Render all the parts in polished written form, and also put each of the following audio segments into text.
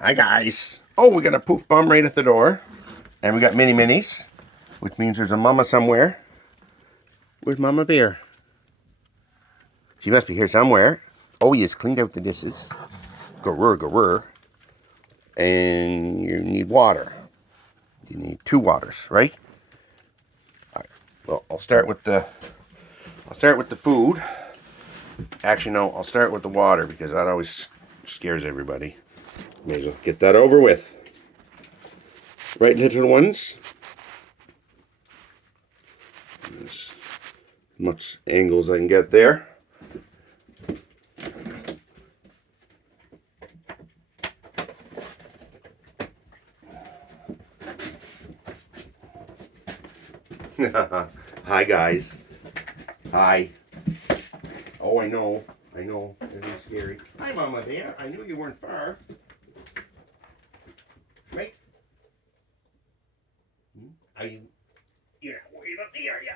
Hi guys. Oh, we got a poof bum right at the door. And we got mini minis, which means there's a mama somewhere. Where's Mama Bear? She must be here somewhere. Oh, yes, cleaned out the dishes. Gurr, gurr. And you need water. You need 2 waters, right? All right. Well, I'll start with the food. Actually, no, I'll start with the water because that always scares everybody. May as well get that over with. Right, little ones. As much angle as I can get there. Hi guys. Hi. Oh, I know. Isn't scary? Hi, Mama Bear. I knew you weren't far. Right? Are you? You're not worried about me, are you?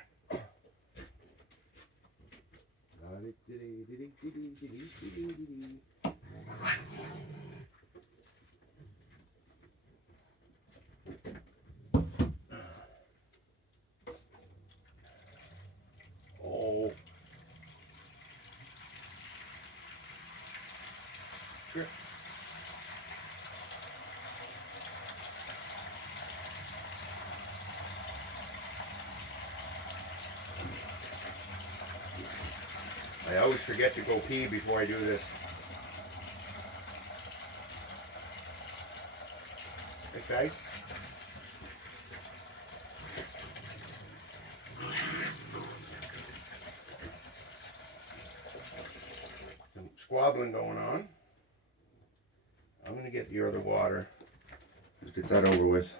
Oh. Sure. I always forget to go pee before I do this. Right, guys? Some squabbling going on. I'm going to get your other water. Let's get that over with.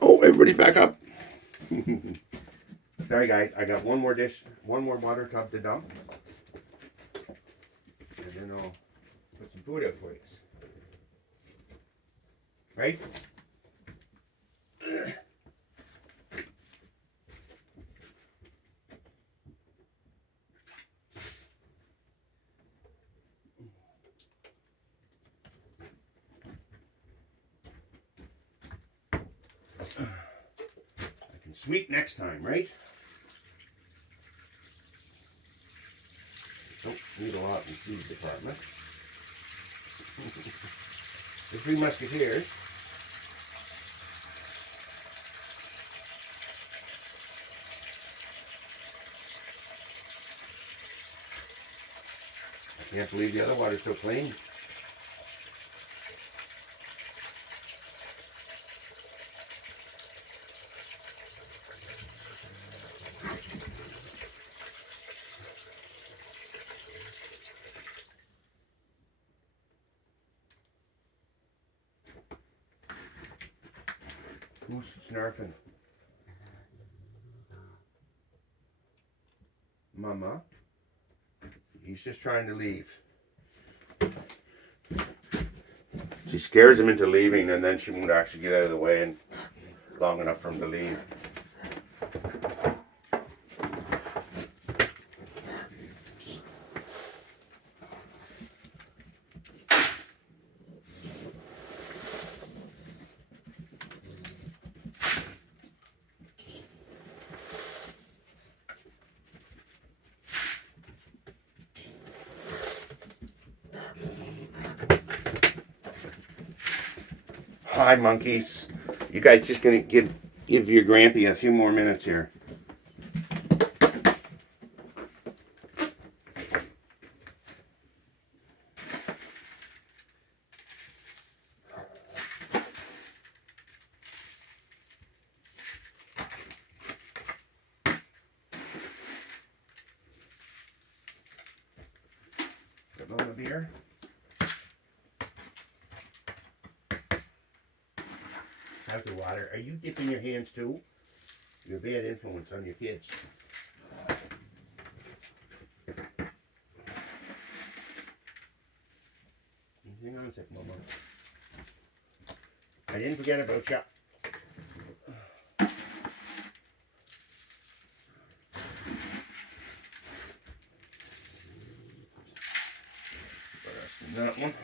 Oh, everybody back up. Sorry, guys. I got one more water tub to dump. And then I'll put some food out for you. Right? I can sweep next time, right? Don't need a lot in the seed department. The 3 Musketeers. I can't believe the other water's so clean. Who's snarfing? Mama. He's just trying to leave. She scares him into leaving, and then she won't actually get out of the way and long enough for him to leave. Hi, monkeys. You guys just gonna give your grampy a few more minutes here. Got a beer. How's the water? Are you dipping your hands too? You're a bad influence on your kids. Hang on a sec, Mama. I didn't forget about you. That one.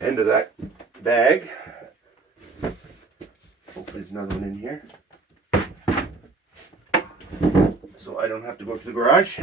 End of that bag. Hopefully there's another one in here, so I don't have to go to the garage.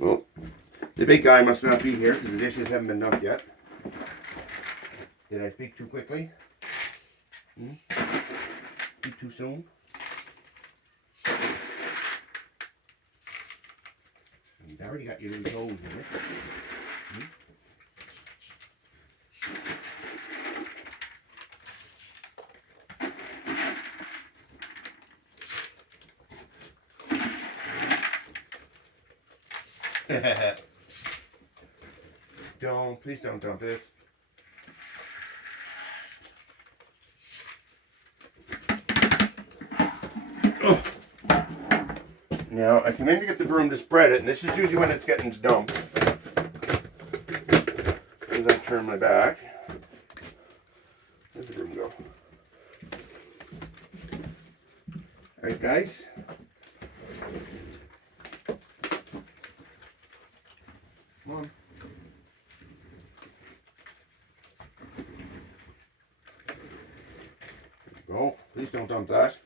Well, the big guy must not be here because the dishes haven't been dumped yet. Did I speak too quickly? Speak too soon? You've already got your little toes here. Please don't dump this. Oh. Now I come in to get the broom to spread it, and this is usually when it's getting dumped. As I turn my back, where'd the broom go? All right, guys. Come on. Go. Please don't dump that.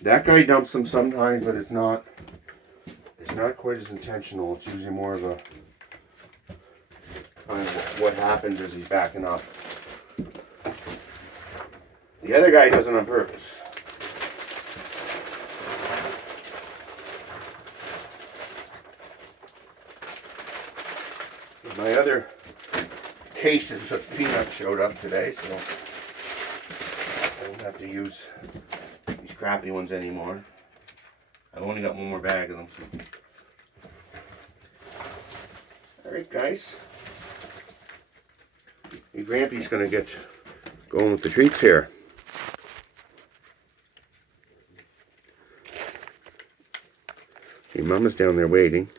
That guy dumps them sometimes, but it's not quite as intentional. It's usually more of a kind of what happens as he's backing up. The other guy does it on purpose. My other cases of peanuts showed up today, so I don't have to use these crappy ones anymore. I've only got one more bag of them. Alright, guys. Your Grampy's gonna get going with the treats here. Your Mama's down there waiting.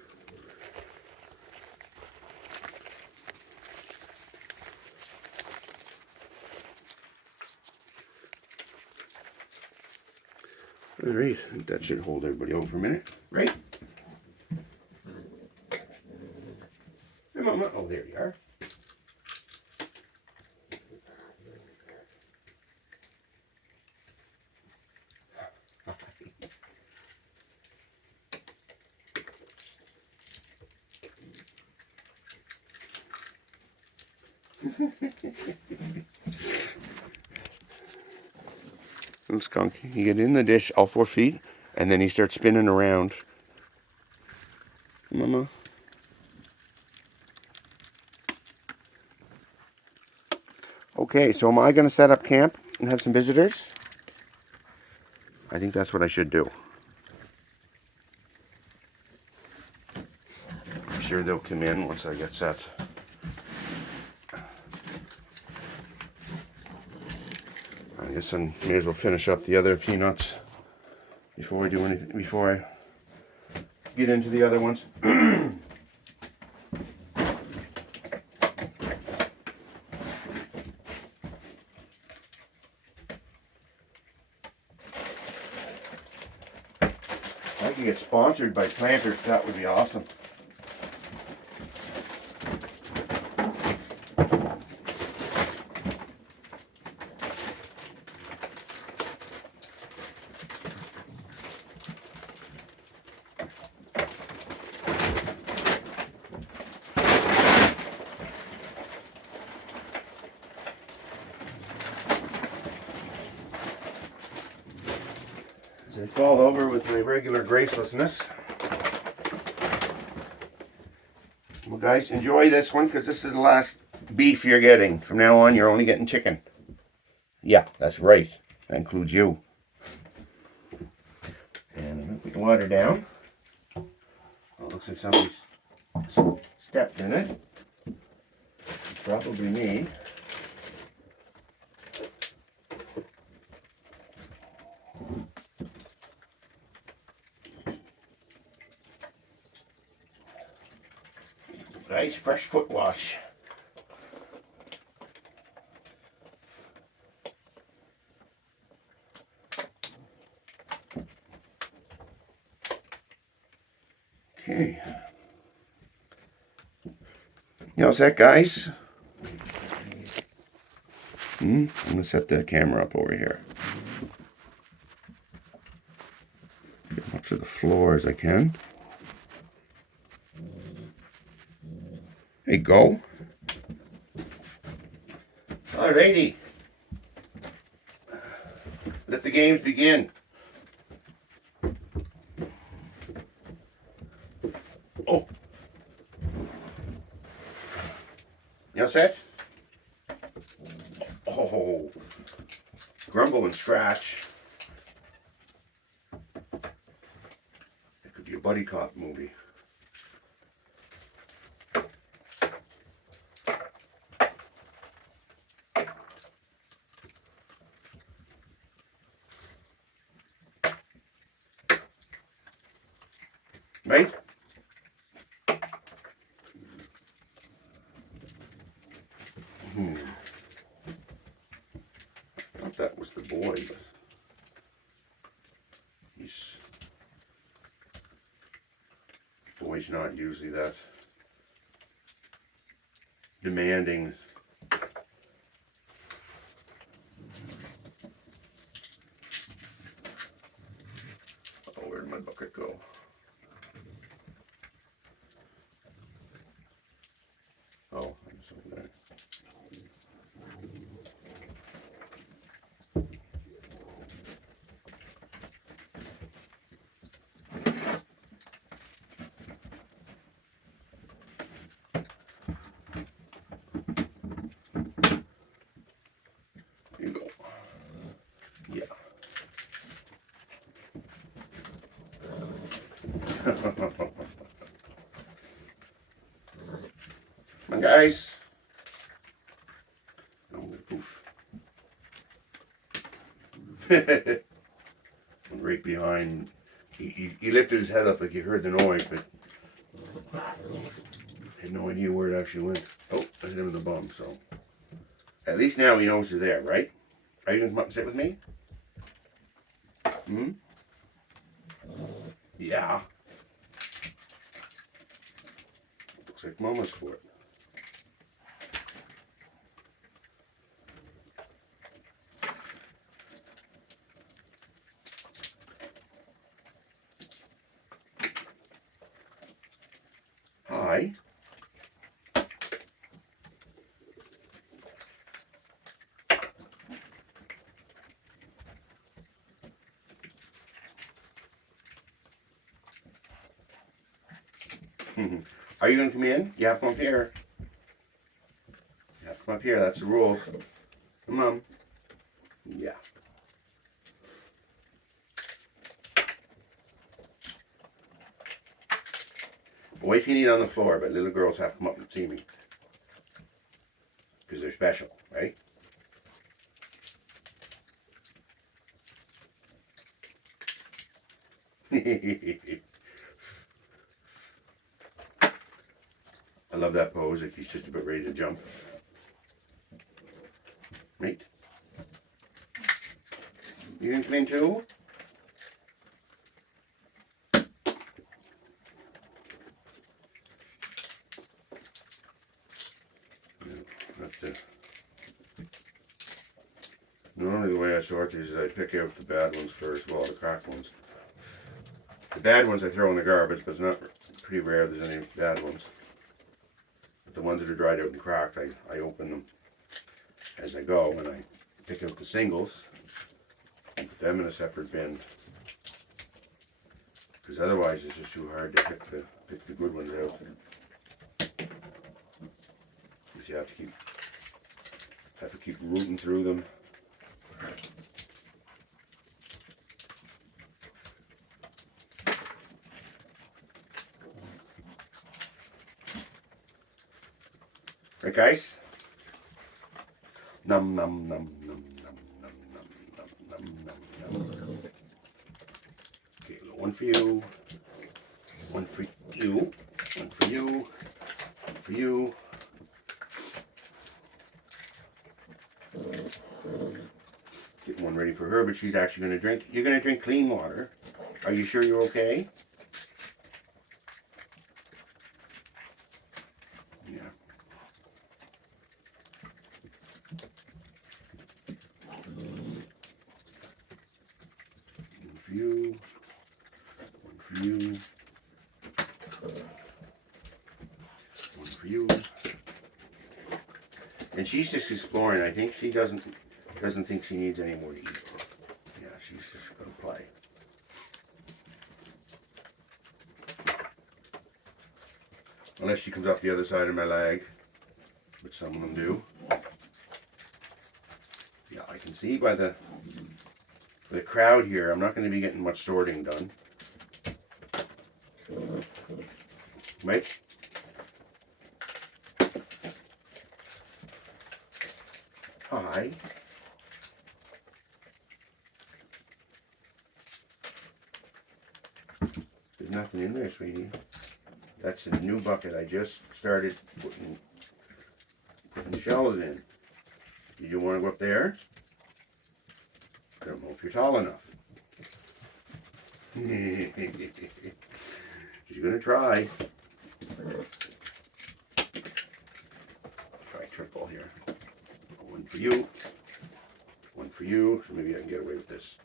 Alright, I think that should hold everybody over for a minute, right? Hey, Mama. Oh, there you are. And Skunk, you get in the dish all 4 feet, and then he starts spinning around. Mama. Okay, so am I going to set up camp and have some visitors? I think that's what I should do. I'm sure they'll come in once I get set. I guess I may as well finish up the other peanuts before I do anything, before I get into the other ones. could get sponsored by Planters, that would be awesome. As I fall over with my regular gracelessness. Well, guys, enjoy this one because this is the last beef you're getting. From now on, you're only getting chicken. Yeah, that's right. That includes you. And I'm going to put the water down. Oh, it looks like somebody's stepped in it. It's probably me. Nice fresh foot wash. Okay. You all set, guys? I'm going to set the camera up over here. Get up to the floor as I can. There you go. Alrighty. Let the games begin. Oh. You all set? Oh. Grumble and scratch. It could be a buddy cop movie. Right? I thought that was the boy, but boy's not usually that demanding. Oh, where did my bucket go? Oh, it's over there. Here you go. Yeah. Come on, guys. Oh, poof. Right behind. He lifted his head up like he heard the noise, but had no idea where it actually went. Oh, I hit him in the bum, so. At least now he knows you're there, right? Are you going to come up and sit with me? Hmm? Yeah. Looks like Mama's for it. Hi. Are you going to come in? You have to come up here. You have to come up here. That's the rules. Come on. Yeah. Boys can eat on the floor, but little girls have to come up and see me. Because they're special, right? I love that pose, like he's just about ready to jump. Right? You gonna come in too? Normally the way I sort these is I pick out the bad ones first, well, the cracked ones. The bad ones I throw in the garbage, but it's not pretty rare there's any bad ones. But the ones that are dried out and cracked, I open them as I go, and I pick out the singles and put them in a separate bin. Because otherwise it's just too hard to pick the good ones out. Because you have to keep rooting through them. Right, guys? Num num num num num num num num num num num. Okay, one for you, one for you, one for you, one for you. Getting one ready for her, but she's actually going to drink. You're going to drink clean water. Are you sure you're okay? Yeah. One for you, one for you, one for you. And she's just exploring. I think she doesn't think she needs any more to eat. Yeah, she's just going to play. Unless she comes up the other side of my leg, which some of them do. Yeah, I can see by the crowd here, I'm not going to be getting much sorting done. Right? Hi. There's nothing in there, sweetie. That's a new bucket. I just started putting shells in. Did you want to go up there? I don't know if you're tall enough. She's going to try. Try triple here. One for you. One for you. So maybe I can get away with this.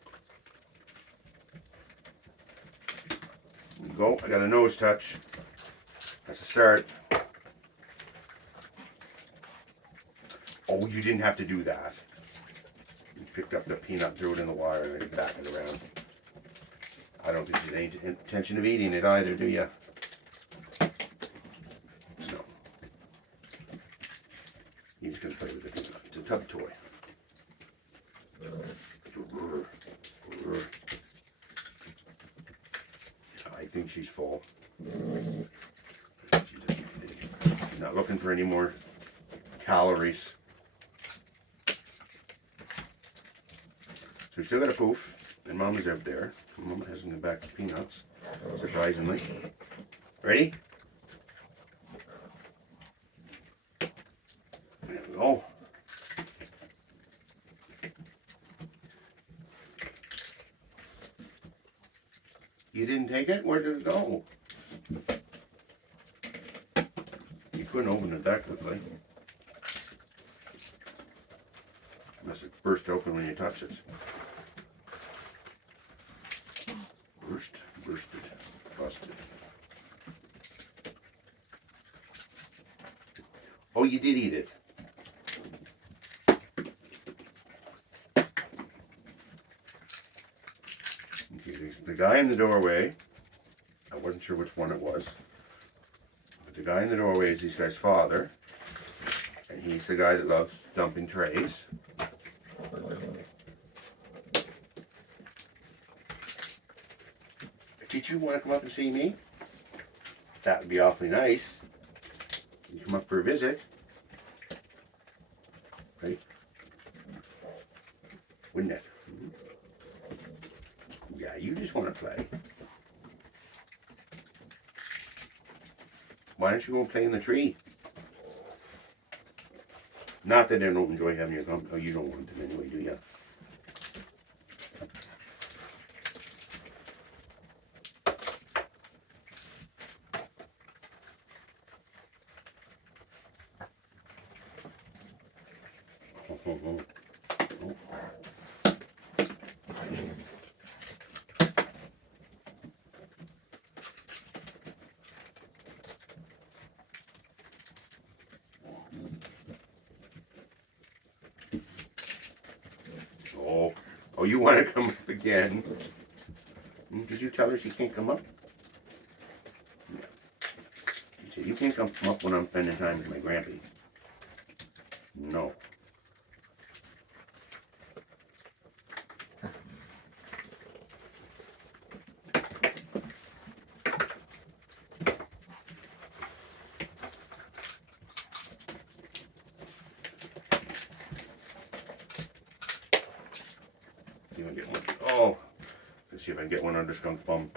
There we go. I got a nose touch. That's a start. Oh, you didn't have to do that. You picked up the peanut, threw it in the water, and then back it around. I don't think there's any intention of eating it either, do you? No. You're just going to play with the peanut. It's a tub toy. I think she's full. She's not looking for any more calories. So we still got a poof, and Mama's out there. Mama hasn't come back to peanuts, surprisingly. Ready? There we go. You didn't take it? Where did it go? You couldn't open it that quickly. Unless it burst open when you touched it. Bursted, busted. Oh, you did eat it. Okay, the guy in the doorway, I wasn't sure which one it was, but the guy in the doorway is these guys' father, and he's the guy that loves dumping trays. Did you want to come up and see me? That would be awfully nice. You come up for a visit. Right? Wouldn't it? Yeah, you just want to play. Why don't you go and play in the tree? Not that I don't enjoy having your company. Oh, you don't want them anyway, do you? Oh, you want to come up again? Did you tell her she can't come up? Yeah. You said, you can't come up when I'm spending time with my grampy. No. You want to get one? Oh, let's see if I can get one under Skunk's bum.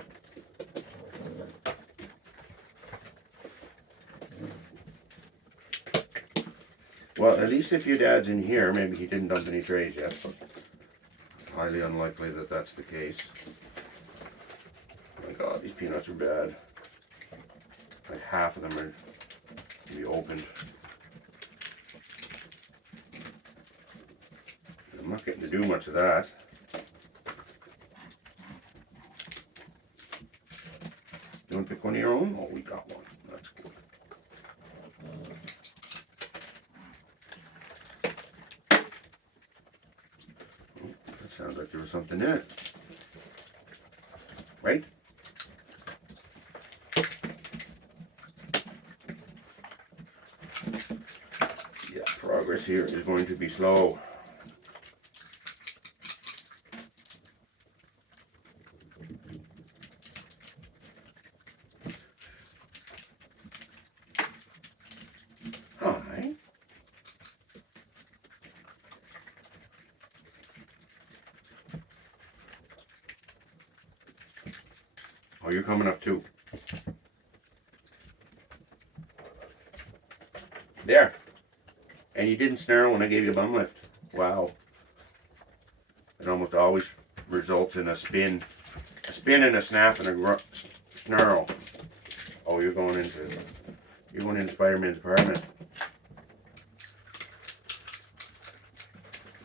Well, at least if your dad's in here, maybe he didn't dump any trays yet, but highly unlikely that that's the case. Oh my god, these peanuts are bad. Like half of them are to be opened. I'm not getting to do much of that. You want to pick one of your own? Oh, we got one. That's good. Oh, that sounds like there was something in it. Right? Yeah, progress here is going to be slow. Hi. Oh, you're coming up too. There. And you didn't snarl when I gave you a bum lift. Wow. It almost always results in a spin. A spin and a snap and a snarl. Oh, you're going into Spider-Man's apartment.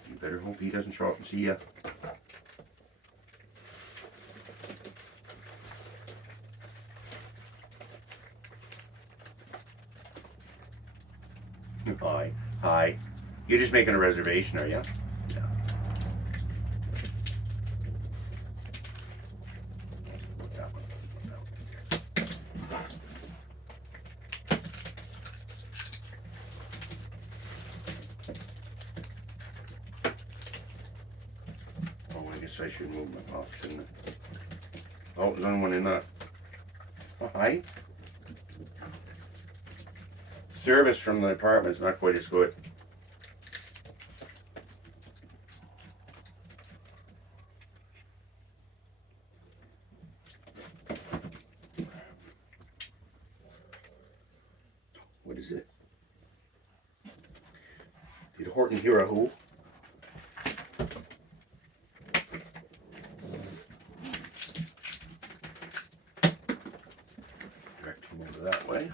You better hope he doesn't show up and see you. Hi. Hi. You're just making a reservation, are you? Yeah. That one. Oh, I guess I should move my mouth, shouldn't I? Oh, there's only one in that. Oh, hi. Service from the apartment's not quite as good. What is it? Did Horton hear a who? Direct him over that way.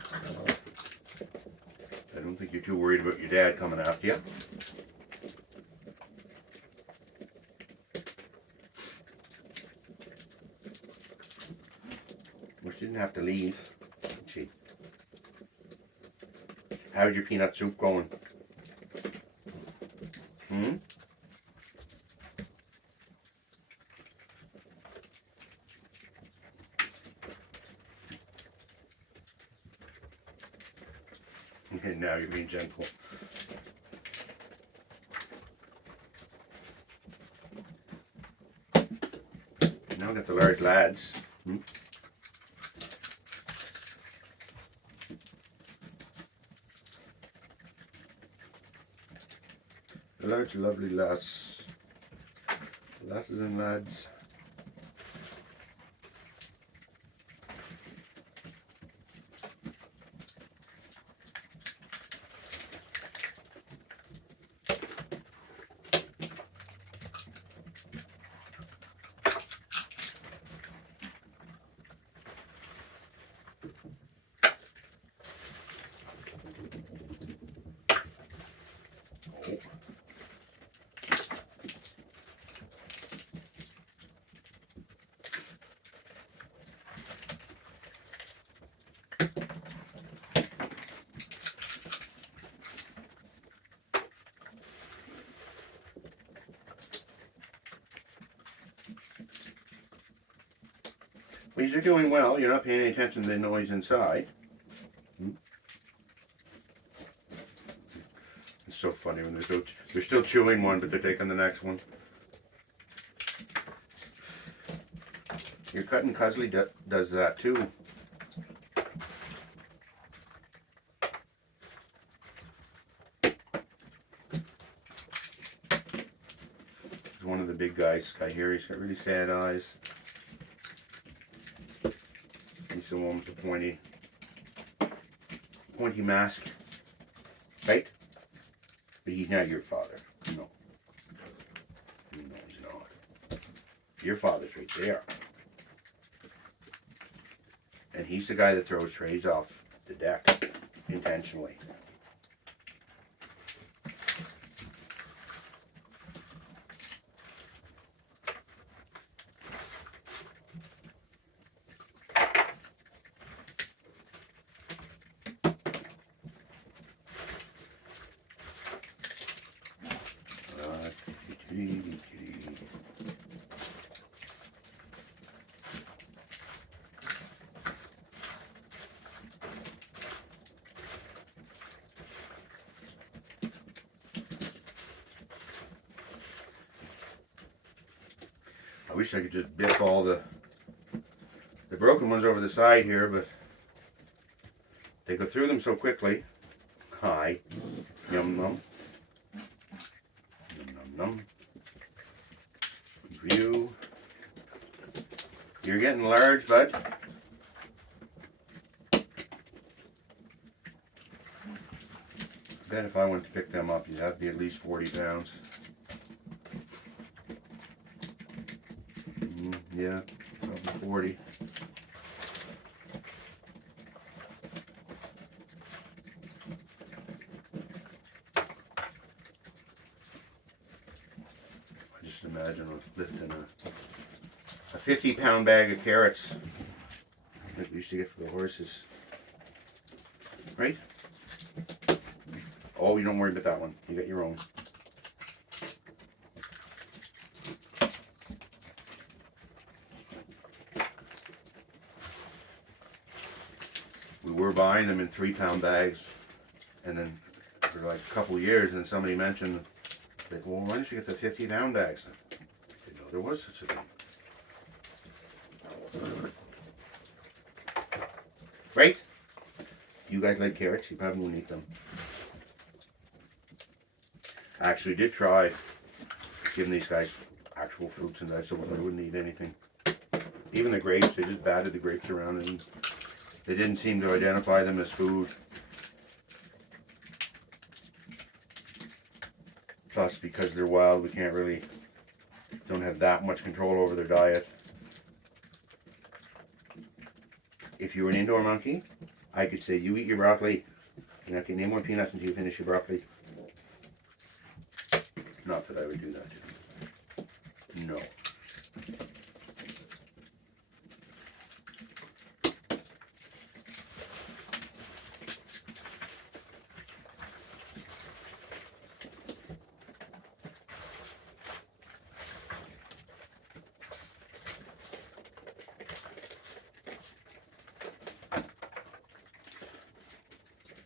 I don't think you're too worried about your dad coming after you. Well, she didn't have to leave, did she? How's your peanut soup going? Hmm? Okay, now you're being gentle. Now get the large lads. Hmm? The large lovely lasses and lads. But you're doing well. You're not paying any attention to the noise inside. It's so funny when they're still chewing one, but they're taking the next one. Your cutting Cusley does that too. One of the big guys, guy here, he's got really sad eyes. He's the one with the pointy mask, right? But he's not your father. No. No, he's not. Your father's right there. And he's the guy that throws trays off the deck intentionally. I wish I could just biff all the broken ones over the side here, but they go through them so quickly. Hi. Yum num. Yum num num. For you. You're getting large, bud. I bet if I went to pick them up, you'd have to be at least 40 pounds. Yeah, probably 40. I just imagine lifting a 50-pound bag of carrots that we used to get for the horses. Right? Oh, you don't worry about that one. You got your own. We were buying them in 3-pound bags, and then for like a couple of years, and somebody mentioned, like, well, why don't you get the 50-pound bags? I didn't know there was such a thing. Right? You guys like carrots? You probably wouldn't eat them. I actually did try giving these guys actual fruits and vegetables. They wouldn't eat anything. Even the grapes, they just batted the grapes around, and they didn't seem to identify them as food. Plus, because they're wild, we don't have that much control over their diet. If you were an indoor monkey, I could say, you eat your broccoli. You're not getting any more peanuts until you finish your broccoli. Not that I would do that to them. No.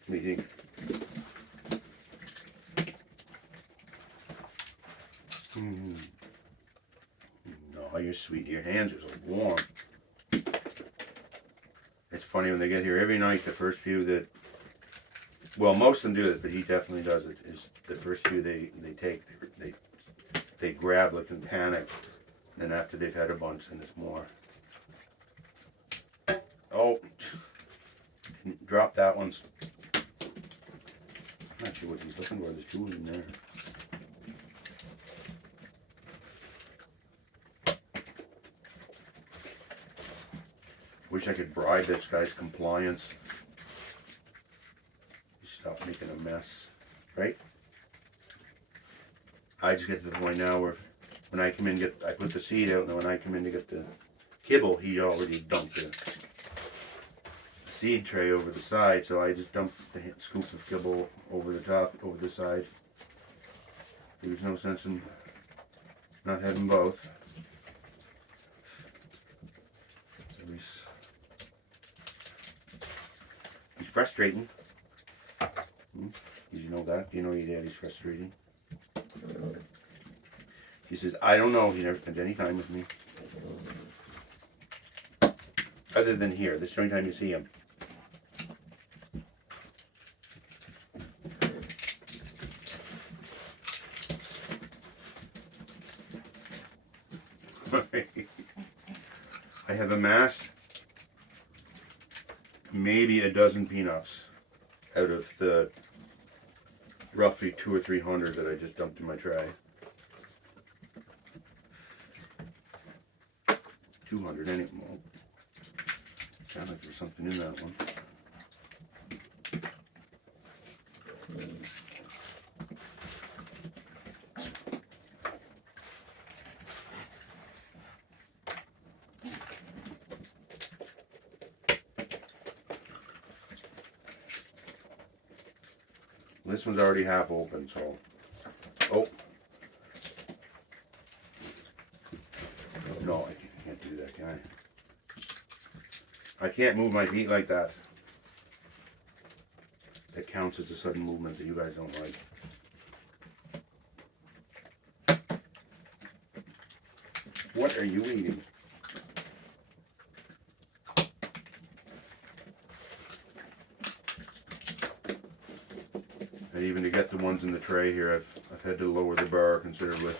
What do you think? No, you're sweet. Your hands are so warm. It's funny when they get here every night, the first few that, well, most of them do it, but he definitely does it, is the first few they take, they grab like in panic. Then after they've had a bunch, and it's more. Oh, drop that one. I'm not sure what he's looking for. There's two in there. Wish I could bribe this guy's compliance. Stop making a mess, right? I just get to the point now where when I come in I put the seed out, and when I come in to get the kibble, he already dumped the seed tray over the side, so I just dump the scoop of kibble over the top, over the side. There's no sense in not having both. At least frustrating. Did you know that? Do you know your daddy's frustrating? He says, I don't know. He never spends any time with me. Other than here. This is the only time you see him. I have amassed maybe a dozen peanuts out of the roughly 200 or 300 that I just dumped in my tray. 200 anyway. Sounds like there's something in that one. This one's already half open, so. Oh. No, I can't do that, can I? I can't move my feet like that. That counts as a sudden movement that you guys don't like. What are you eating? And even to get the ones in the tray here, I've had to lower the bar considerably.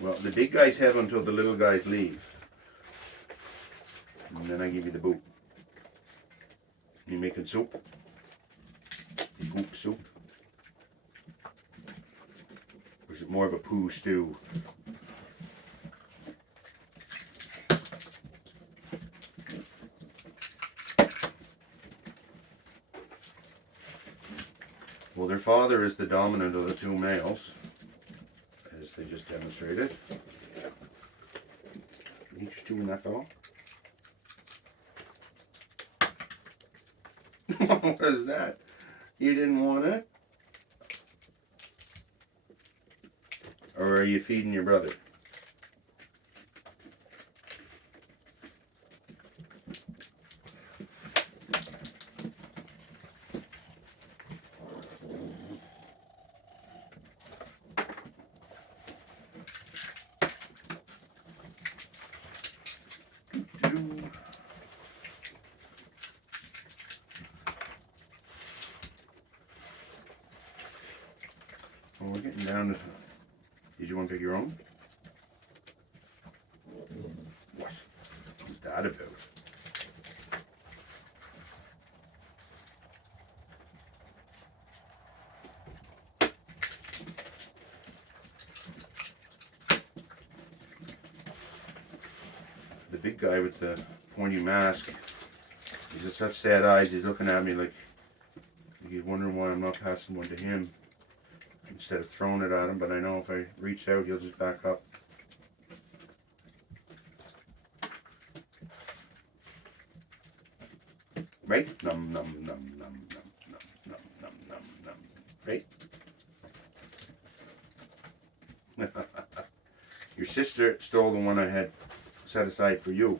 Well, the big guys have until the little guys leave. And then I give you the boot. You making soup? You poop soup? Or is it more of a poo stew? Well, their father is the dominant of the two males, as they just demonstrated. You think there's two in that fellow? What is that? You didn't want it? Or are you feeding your brother? Well, we're getting down to... Did you want to pick your own? What? What's that about? The big guy with the pointy mask, he's got such sad eyes, he's looking at me like he's wondering why I'm not passing one to him instead of throwing it at him, but I know if I reach out, he'll just back up. Right? Num num num num num num num num num num. Right? Your sister stole the one I had set aside for you.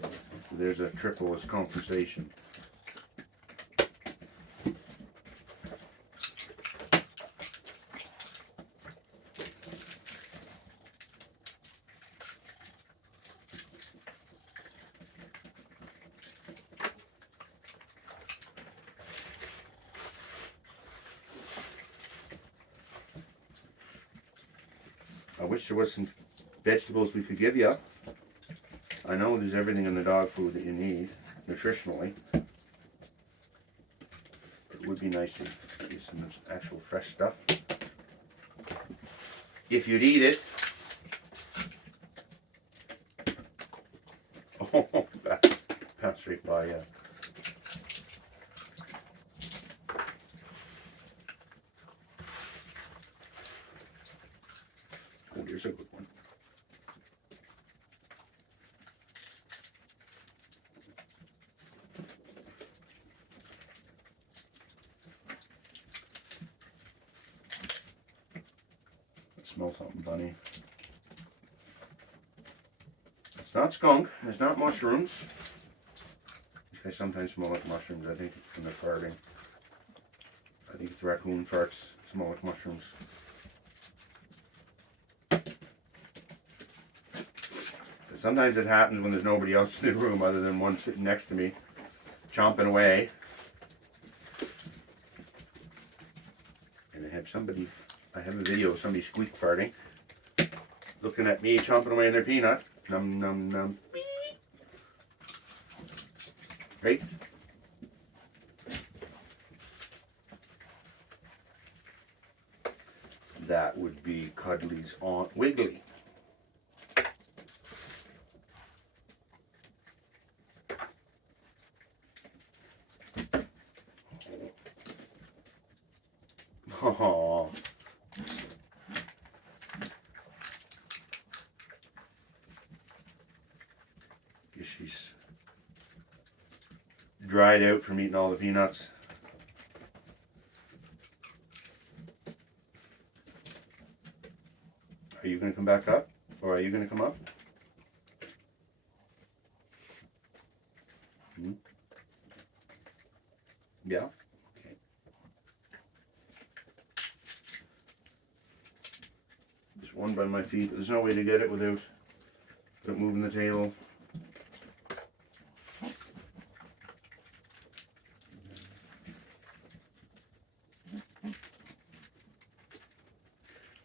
So there's a triple as compensation. I wish there was some vegetables we could give you. I know there's everything in the dog food that you need, nutritionally. It would be nice to get you some actual fresh stuff. If you'd eat it. Oh, that passed right by you. Oh, here's a good one. smell something funny. It's not skunk. It's not mushrooms. These guys sometimes smell like mushrooms, I think, when they're farting. I think it's raccoon farts smell like mushrooms. Sometimes it happens when there's nobody else in the room other than one sitting next to me, chomping away. And I have a video of somebody squeak farting, looking at me chomping away in their peanut. Num num num. Right? That would be Cuddly's Aunt Wiggly. Oh. Guess she's dried out from eating all the peanuts. Are you going to come back up? Or are you going to come up? Hmm? Yeah? Okay. Just one by my feet. There's no way to get it without moving the table.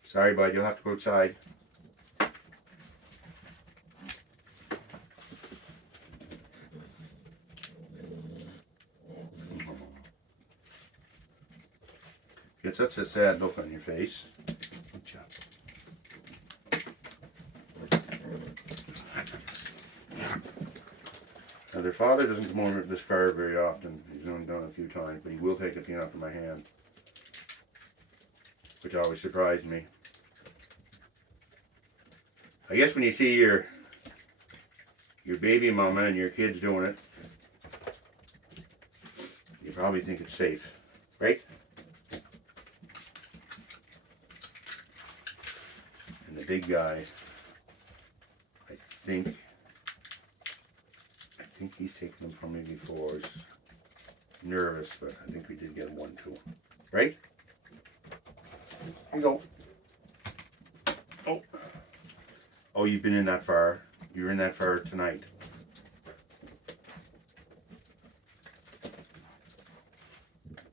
Sorry, bud, you'll have to go outside. Get such a sad look on your face. Good job. Now, their father doesn't come over this far very often. He's only done it a few times, but he will take a peanut from my hand, which always surprised me. I guess when you see your baby mama and your kids doing it, you probably think it's safe, right? And the big guy, I think he's taken them from me before. He's nervous, but I think we did get one too, right? Here you go. Oh. Oh, you've been in that far. You were in that far tonight.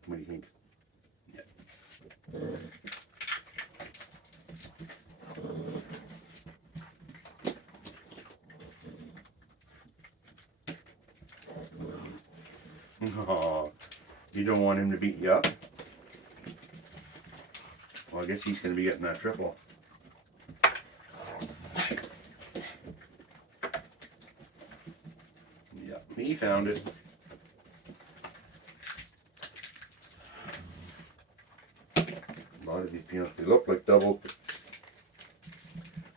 What do you think? Yeah. Oh, you don't want him to beat you up? Well, I guess he's going to be getting that triple. He found it. A lot of these peanuts, they look like double.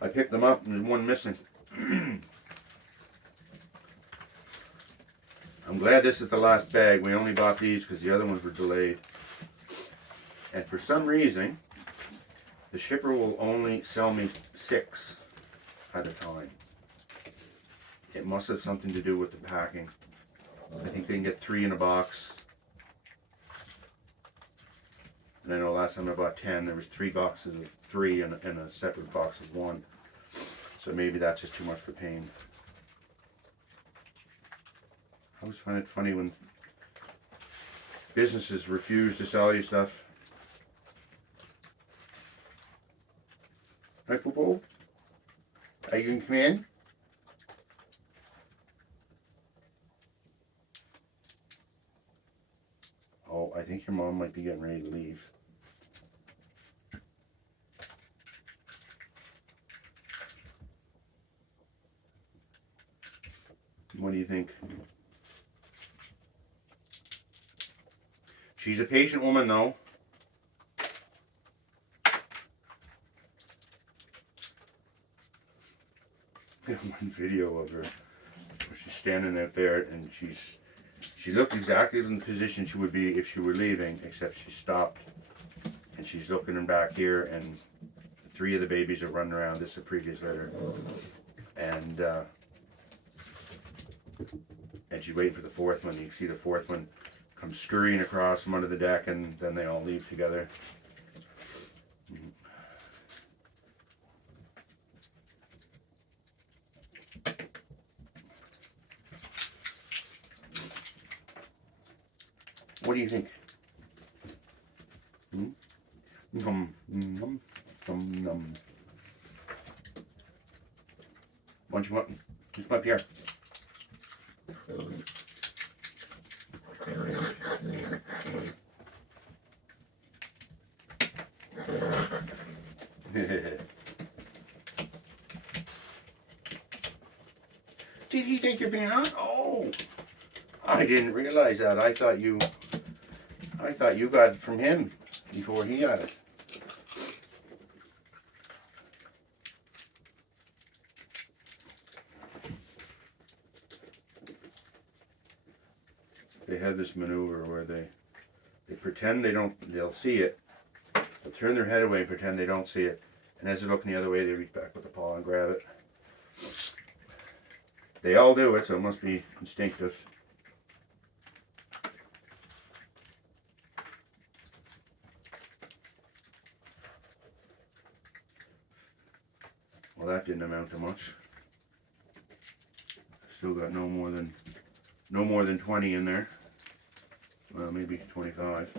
I picked them up and there's one missing. I'm glad this is the last bag. We only bought these because the other ones were delayed. And for some reason, the shipper will only sell me 6 at a time. It must have something to do with the packing. I think they can get 3 in a box. And I know last time I bought 10, there was 3 boxes of 3 and a separate box of 1. So maybe that's just too much for pain. I always find it funny when businesses refuse to sell you stuff. Right, Poo-Poo? Are you going to come in? Oh, I think your mom might be getting ready to leave. What do you think? She's a patient woman, though. I have one video of her where she's standing out there and she looked exactly in the position she would be if she were leaving, except she stopped and she's looking back here and 3 of the babies are running around. This is a previous litter. And she's waiting for the 4th one. You see the 4th one come scurrying across from under the deck, and then they all leave together. What do you think? Nom, nom, nom, nom. Why don't you come up here? Did he take your banana? Oh, I didn't realize that. I thought you got it from him before he got it. They have this maneuver where they pretend they'll see it. They'll turn their head away and pretend they don't see it. And as they're looking the other way, they reach back with the paw and grab it. They all do it, so it must be instinctive. Well, that didn't amount to much. Still got no more than 20 in there. Well, maybe 25.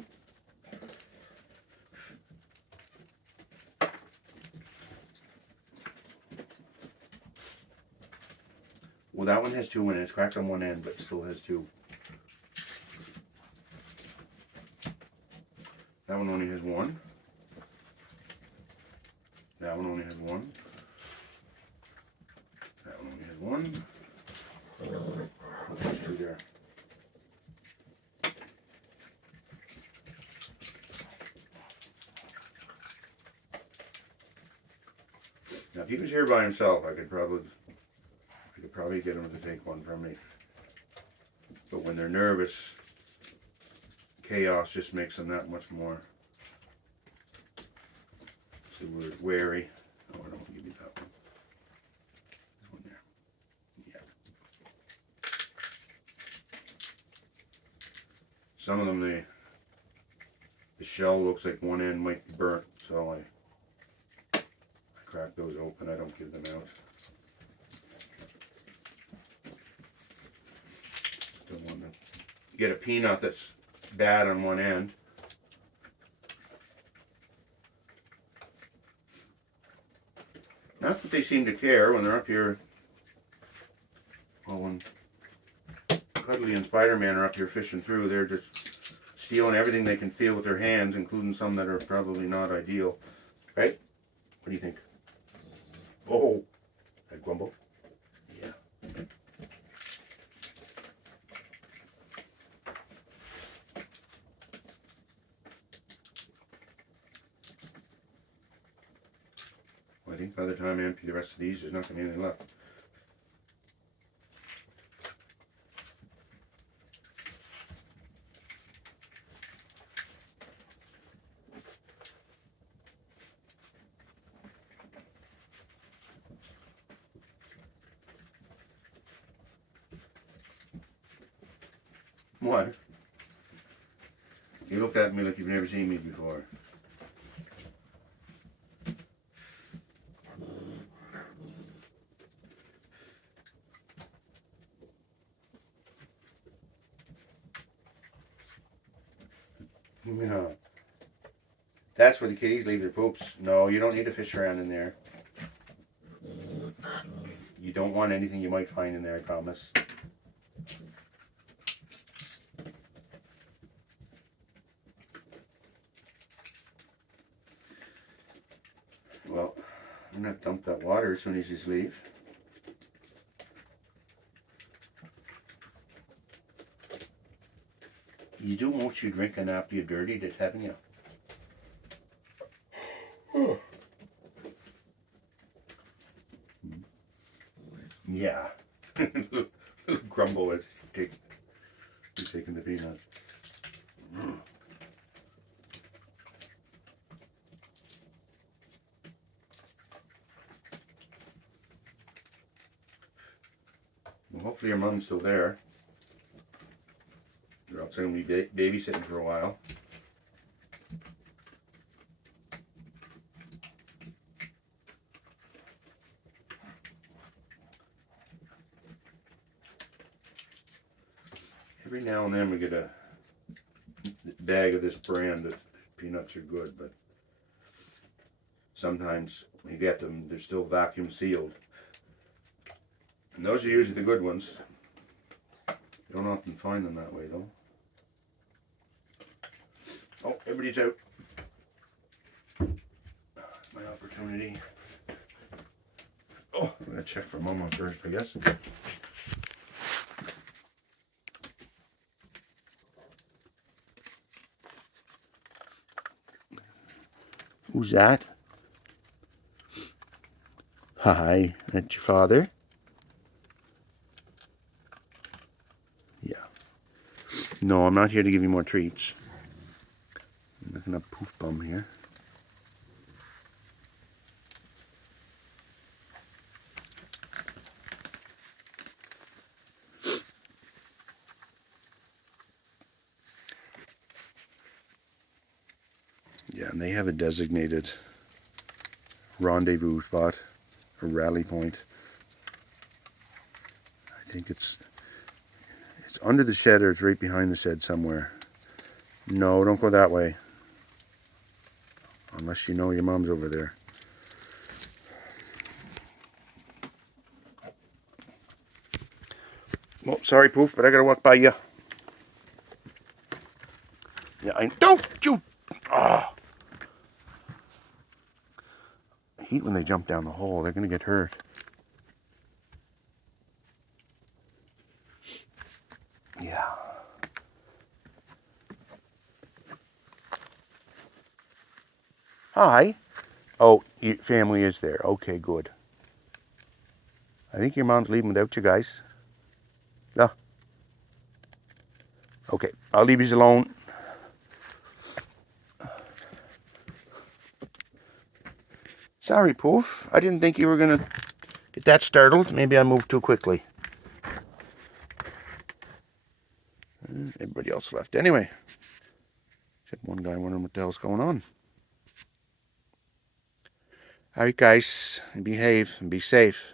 Well, that one has 2 in it. It's cracked on one end, but still has 2. That one only has 1. That one only has 1. That one only has 1. Oh, there's 2 there. Now, if he was here by himself, I could probably get him to take one from me. But when they're nervous, chaos just makes them that much more. So we're wary. Oh, I don't want to give you that one. This one there. Yeah. Some of them, the shell looks like one end might be burnt, so I crack those open. I don't give them out. Don't want to get a peanut that's bad on one end. Not that they seem to care when they're up here. Well, when Cuddly and Spider-Man are up here fishing through, they're just stealing everything they can feel with their hands, including some that are probably not ideal. Right? What do you think? Oh, that grumble. Yeah. Well, I think by the time I empty the rest of these, there's not going to be anything left. What? You looked at me like you've never seen me before. No. That's where the kitties leave their poops. No, you don't need to fish around in there. You don't want anything you might find in there, I promise. Well, I'm going to dump that water as soon as you leave. You do most you drinking after you dirtied it, haven't you? Oh. Yeah. Grumble as he's taking the peanut. Well, hopefully your mom's still there. Or else I'm going to be babysitting for a while. Every now and then we get a bag of this brand. The peanuts are good, but sometimes when you get them, they're still vacuum sealed. And those are usually the good ones. You don't often find them that way though. Oh, everybody's out. My opportunity. Oh, I'm gonna check for Mama first, I guess. Who's that? Hi, that's your father? Yeah. No, I'm not here to give you more treats. I'm looking at Poof Bum here. Yeah, and they have a designated rendezvous spot, a rally point. I think it's under the shed or it's right behind the shed somewhere. No, don't go that way. Unless you know your mom's over there. Well, sorry, Poof, but I gotta walk by you. Yeah, I don't you. Ah. I hate when they jump down the hole. They're gonna get hurt. Yeah. Hi. Oh, your family is there. Okay, good. I think your mom's leaving without you guys. Yeah. Okay, I'll leave you alone. Sorry, Poof. I didn't think you were gonna get that startled. Maybe I moved too quickly. Everybody else left. Anyway, except one guy wondering what the hell's going on. All right, guys, behave and be safe.